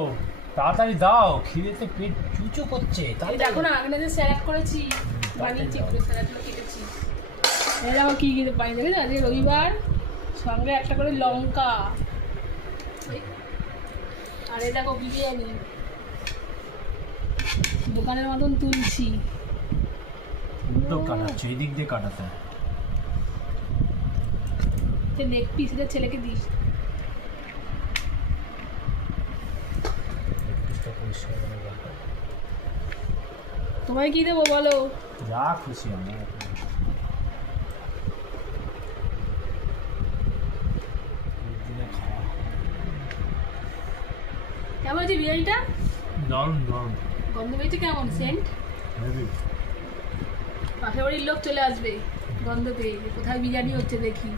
ও তাড়াতাড়ি দাও, খিদেতে পেট চুচো করছে। এই দেখো না, আমি যে স্যালাড করেছি, বানিয়েছি, একটু স্যালাডগুলো কেটেছি। এই দেখো কি কি বানিয়ে দেখেছো, আজকে রবিবার, সঙ্গে একটা করে লঙ্কা, আর এই দেখো বিরিয়ানি, দোকানের মতন তুলছি। উল্টো কাটাচ্ছে, এই দিক দিয়ে কাটাতে হয়। লেগ পিস ছেলেকে দিস। তোমায় কি দেবো বলো? যা খুশি আমি কেমন আছে বিরিয়ানিটা? দারুণ দারুণ গন্ধ পেয়েছে কেমন? সেন্ট পাশের বাড়ির লোক চলে আসবে গন্ধ পেয়ে, কোথায় বিরিয়ানি হচ্ছে দেখি।